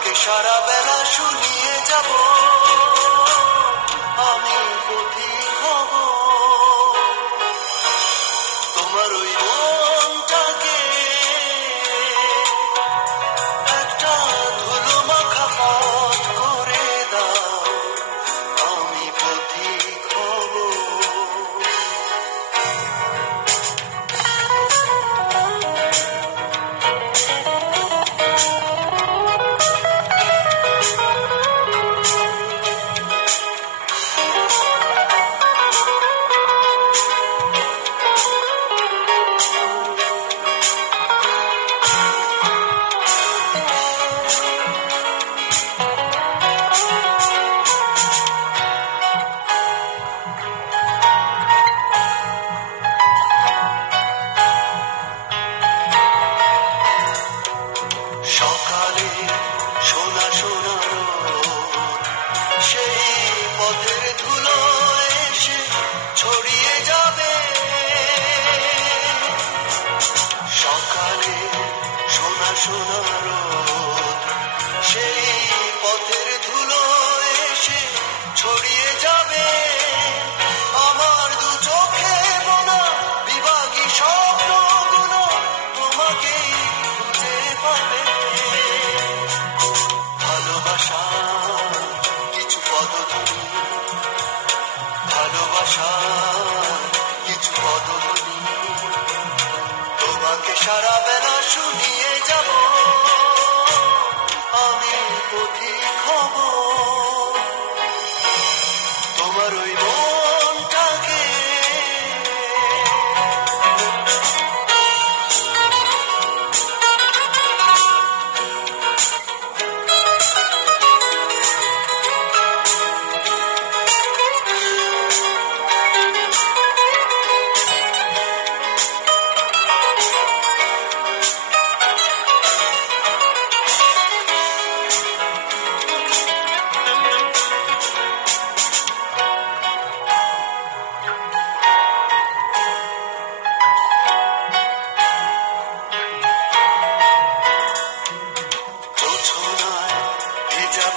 তোমাকে সারা বেলা শুনিয়ে যাব আমি পথিক হব তোমার ওই মনটাকে একটা ধুলো মাখা পথ করে দাও আমি পথিক হব সকালে সোনা সোনা রোদ সেই পথের ধুলো এসে ছড়িয়ে যাবে সকালে সোনা সোনা রোদ সেই পথের ধুলো এসে ছড়িয়ে যাবে আমার দু চোখে বোনা বিভাগী স্বপ্নগুলো তোমাকেই খুঁজে পাবে ভালোবাসা কিছু পদধ্বনি ভালোবাসা কিছু পদধ্বনি তোমাকে সারা বেলা শুনিয়ে যাব আমি পথিক হব তোমার ওই মনটাকে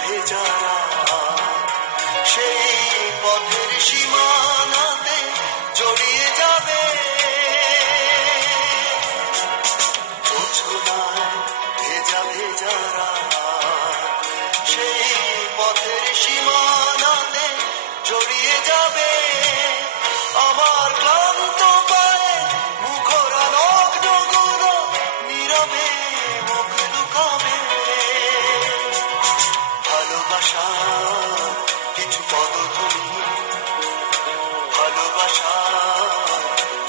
ভেজা রাত সেই পথের সীমানাতে জড়িয়ে যাবে জোছনায় ভেজা ভেজা রাত সেই পথের সীমানাতে জড়িয়ে যাবে আমার ক্লান্ত পায়ে মুখরা লগ্নগুলো নীরবে মুখ লুকাবে ভালোবাসা কিছু পদধ্বনি ভালোবাসা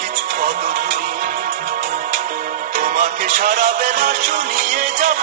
কিছু পদধ্বনি তোমাকে সারা বেলা শুনিয়ে যাব